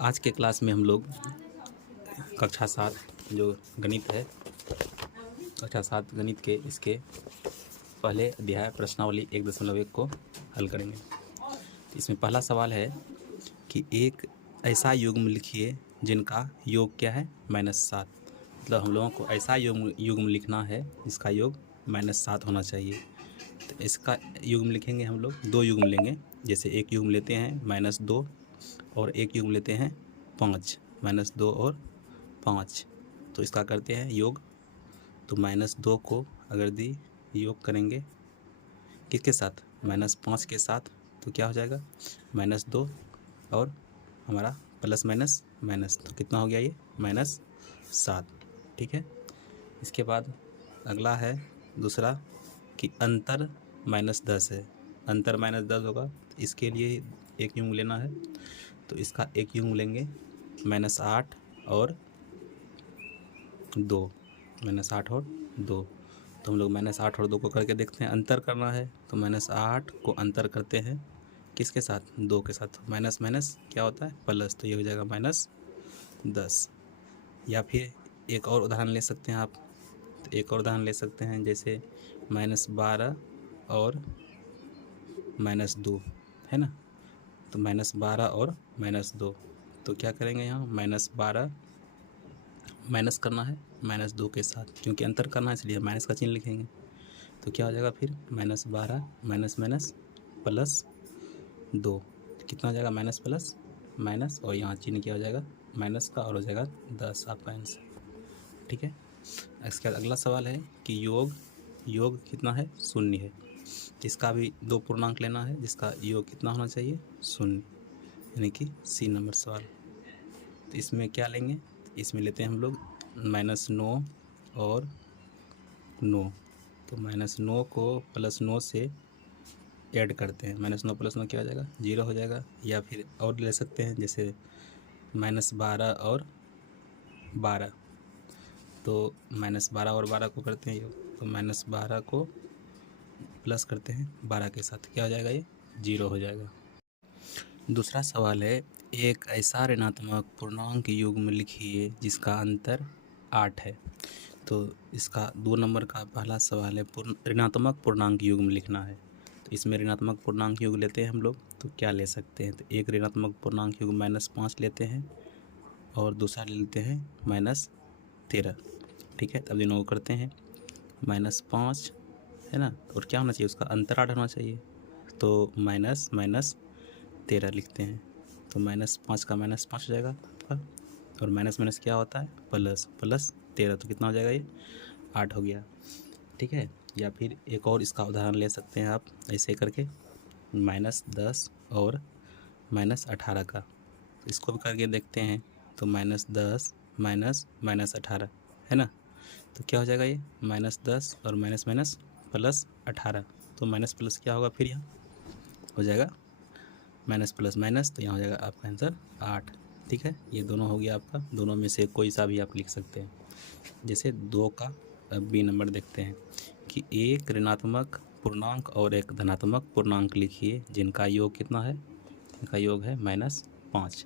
आज के क्लास में हम लोग कक्षा 7 जो गणित है, कक्षा 7 गणित के इसके पहले अध्याय प्रश्नावली 1.1 को हल करेंगे। इसमें पहला सवाल है कि एक ऐसा युग्म लिखिए जिनका योग क्या है -7। मतलब हम लोगों को ऐसा युग्म लिखना है जिसका योग -7 होना चाहिए। तो इसका युग्म लिखेंगे हम लोग, दो युग्म लेंगे। जैसे एक युग्म लेते हैं -2 और एक युग्म लेते हैं 5, -2 और 5। तो इसका करते हैं योग। तो -2 को अगर दी योग करेंगे किसके साथ, -5 के साथ, तो क्या हो जाएगा -2 और हमारा प्लस माइनस माइनस, तो कितना हो गया ये -7। ठीक है। इसके बाद अगला है दूसरा कि अंतर -10 है। अंतर -10 होगा, इसके लिए एक युग्म लेना है। तो इसका एक युग्म लेंगे -8 और 2, -8 और 2। तो हम लोग -8 और 2 को करके देखते हैं, अंतर करना है। तो -8 को अंतर करते हैं किसके साथ, 2 के साथ। माइनस माइनस क्या होता है प्लस, तो ये हो जाएगा -10। या फिर एक और उदाहरण ले सकते हैं आप। तो एक और उदाहरण ले सकते हैं, जैसे -12 और -2 है ना। तो -12 और -2, तो क्या करेंगे यहाँ -12 माइनस करना है -2 के साथ, क्योंकि अंतर करना है इसलिए माइनस का चिन्ह लिखेंगे। तो क्या हो जाएगा फिर -12 माइनस माइनस प्लस 2, कितना हो जाएगा माइनस प्लस माइनस, और यहाँ चिन्ह क्या हो जाएगा माइनस का, और हो जाएगा 10 आपका आंसर। ठीक है। इसके बाद अगला सवाल है कि योग कितना है, 0 है। इसका भी दो पूर्णांक लेना है जिसका योग कितना होना चाहिए, 0, यानी कि सी नंबर सवाल। तो इसमें क्या लेंगे, इसमें लेते हैं हम लोग -9 और 9। तो -9 को +9 से ऐड करते हैं, -9 + 9 क्या हो जाएगा 0 हो जाएगा। या फिर और ले सकते हैं, जैसे -12 और 12। तो -12 और 12 को करते हैं योग। तो -12 को प्लस करते हैं 12 के साथ, क्या हो जाएगा ये 0 हो जाएगा। दूसरा सवाल है एक ऐसा ऋणात्मक पूर्णांक युग्म लिखिए जिसका अंतर 8 है। तो इसका 2 नंबर का पहला सवाल है ऋणात्मक पूर्णांक युग्म लिखना है। तो इसमें ऋणात्मक पूर्णांक युग्म लेते हैं हम लोग, तो क्या ले सकते हैं। तो एक ऋणात्मक पूर्णांक युग्म -5 लेते हैं और दूसरा ले लेते हैं -13। ठीक है। तब दोनों को करते हैं -5 है ना, और क्या होना चाहिए उसका अंतर 8 होना चाहिए। तो -13 लिखते हैं। तो -5 का -5 हो जाएगा आपका, और माइनस क्या होता है प्लस, +13, तो कितना हो जाएगा ये 8 हो गया। ठीक है। या फिर एक और इसका उदाहरण ले सकते हैं आप ऐसे करके, -10 और -18 का। तो इसको भी करके देखते हैं। तो -10 -18 है ना। तो क्या हो जाएगा ये -10 और माइनस +18। तो माइनस प्लस क्या होगा फिर यहाँ हो जाएगा माइनस प्लस माइनस, तो यहाँ हो जाएगा आपका आंसर 8। ठीक है। ये दोनों हो गया आपका, दोनों में से कोई सा भी आप लिख सकते हैं। जैसे 2 का बी नंबर देखते हैं कि एक ऋणात्मक पूर्णांक और एक धनात्मक पूर्णांक लिखिए जिनका योग कितना है, इनका योग है -5।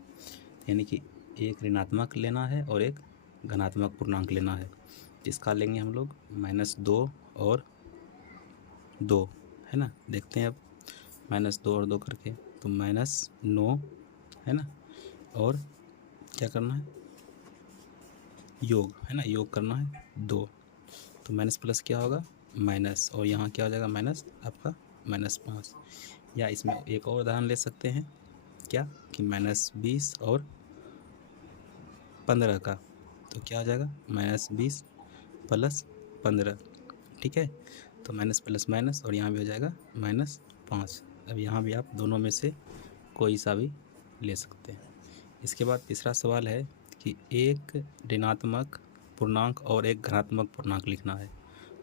यानी कि एक ऋणात्मक लेना है और एक धनात्मक पूर्णांक लेना है, जिसका लेंगे हम लोग -2 और 2 है ना। देखते हैं अब -2 और 2 करके, तो -9 है ना, और क्या करना है योग है ना, योग करना है 2। तो माइनस प्लस क्या होगा माइनस, और यहाँ क्या हो जाएगा माइनस आपका -5। या इसमें एक और उदाहरण ले सकते हैं, क्या कि -20 और 15 का। तो क्या हो जाएगा -20 + 15। ठीक है। तो माइनस प्लस माइनस, और यहाँ भी हो जाएगा -5। अब यहाँ भी आप दोनों में से कोई सा भी ले सकते हैं। इसके बाद तीसरा सवाल है कि एक ऋणात्मक पूर्णांक और एक धनात्मक पूर्णांक लिखना है,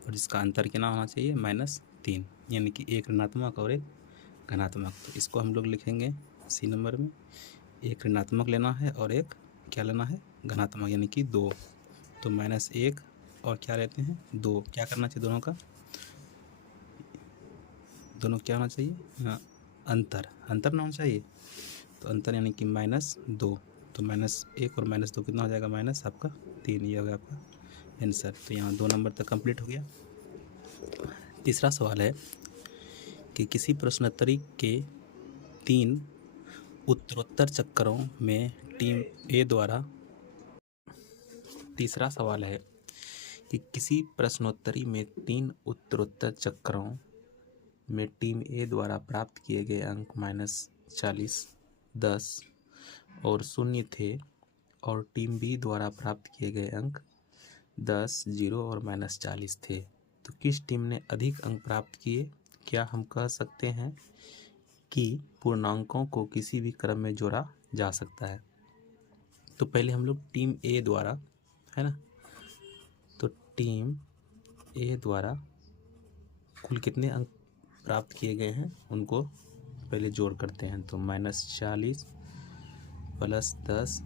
और इसका अंतर कितना होना चाहिए -3, यानी कि एक ऋणात्मक और एक धनात्मक। तो इसको हम लोग लिखेंगे सी नंबर में, एक ऋणात्मक लेना है और एक क्या लेना है धनात्मक, यानी कि 2। तो -1 और क्या लेते हैं 2, क्या करना चाहिए दोनों का, दोनों क्या होना चाहिए, हाँ अंतर ना होना चाहिए। तो अंतर यानी कि -2 तो -1 और -2 कितना हो जाएगा? माइनस आपका 3। ये हो गया आपका आंसर। तो यहाँ 2 नंबर तक कंप्लीट हो गया। तीसरा सवाल है कि किसी प्रश्नोत्तरी के 3 उत्तरोत्तर चक्करों में टीम ए द्वारा तीसरा सवाल है कि किसी प्रश्नोत्तरी में 3 उत्तरोत्तर चक्करों में टीम ए द्वारा प्राप्त किए गए अंक -40, 10 और 0 थे और टीम बी द्वारा प्राप्त किए गए अंक 10, 0 और -40 थे। तो किस टीम ने अधिक अंक प्राप्त किए? क्या हम कह सकते हैं कि पूर्णांकों को किसी भी क्रम में जोड़ा जा सकता है? तो पहले हम लोग टीम ए द्वारा, है ना, तो टीम ए द्वारा कुल कितने अंक प्राप्त किए गए हैं उनको पहले जोड़ करते हैं। तो -40 + 10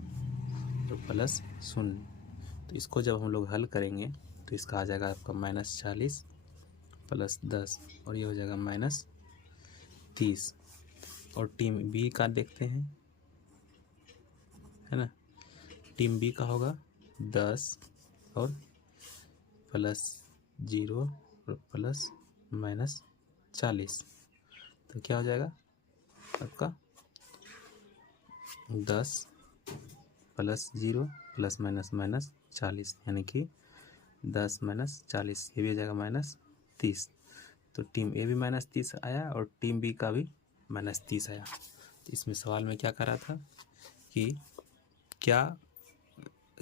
और +0। तो इसको जब हम लोग हल करेंगे तो इसका आ जाएगा आपका -40 + 10 और ये हो जाएगा -30। और टीम बी का देखते हैं, है ना, टीम बी का होगा 10 और +0 और +-40। तो क्या हो जाएगा आपका 10 + 0 ± -40, यानी कि 10 - 40, ये भी हो जाएगा -30। तो टीम ए भी -30 आया और टीम बी का भी -30 आया। तो इसमें सवाल में क्या कह रहा था कि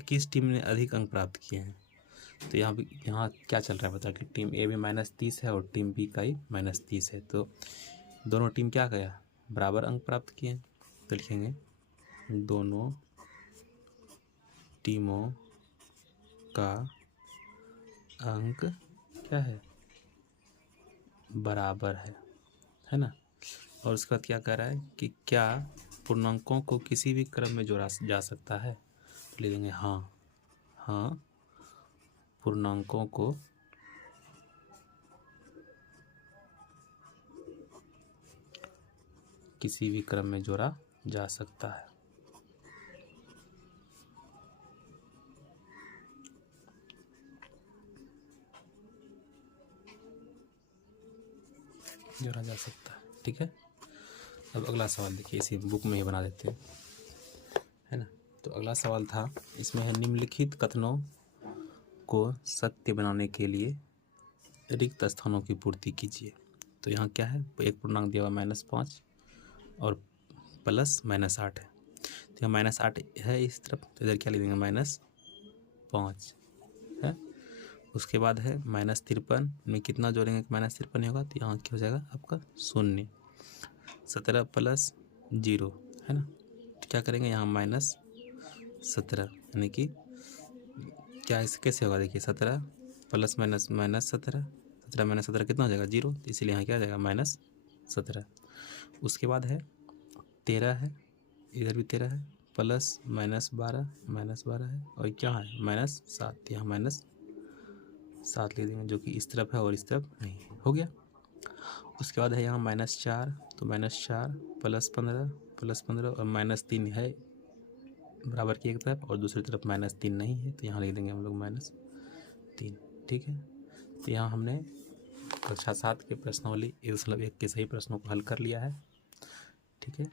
किस टीम ने अधिक अंक प्राप्त किए हैं? तो यहाँ क्या चल रहा है बता कि टीम ए भी -30 है और टीम बी का ही -30 है। तो दोनों टीम क्या गया? बराबर अंक प्राप्त किए हैं। तो लिखेंगे दोनों टीमों का अंक क्या है? बराबर है ना। और उसके बाद क्या कह रहा है कि क्या पूर्णांकों को किसी भी क्रम में जोड़ा जा सकता है? तो ले लेंगे हाँ, पूर्णांकों को किसी भी क्रम में जोड़ा जा सकता है। जोड़ा जा सकता है, ठीक है। अब अगला सवाल देखिए, इसी बुक में ही बना देते हैं, है ना। तो अगला सवाल था, इसमें है निम्नलिखित कथनों को सत्य बनाने के लिए रिक्त स्थानों की पूर्ति कीजिए। तो यहाँ क्या है? एक पूर्णांक दिया हुआ -5 और +-8 है। तो यहाँ -8 है इस तरफ, तो इधर क्या ले देंगे? -5 है। उसके बाद है -53 में कितना जोड़ेंगे? -53 होगा, तो यहाँ क्या हो जाएगा आपका 0। 17 + 0 है ना। तो क्या करेंगे यहाँ -17, यानी कि क्या इस कैसे होगा? देखिए 17 + -17, 17 - 17 कितना हो जाएगा? 0। तो इसीलिए यहाँ क्या आ जाएगा? -17। उसके बाद है 13 है, इधर भी 13 है, +-12 -12 है, और क्या है? -7। यहाँ -7 ले देंगे, जो कि इस तरफ है और इस तरफ नहीं है। हो गया। उसके बाद है यहाँ -4, तो -4 + 15 और -3 है बराबर की एक तरफ और दूसरी तरफ -3 नहीं है, तो यहाँ लिख देंगे हम लोग -3, ठीक है। तो यहाँ हमने कक्षा 7 के प्रश्नावली 1 के सही प्रश्नों को हल कर लिया है, ठीक है।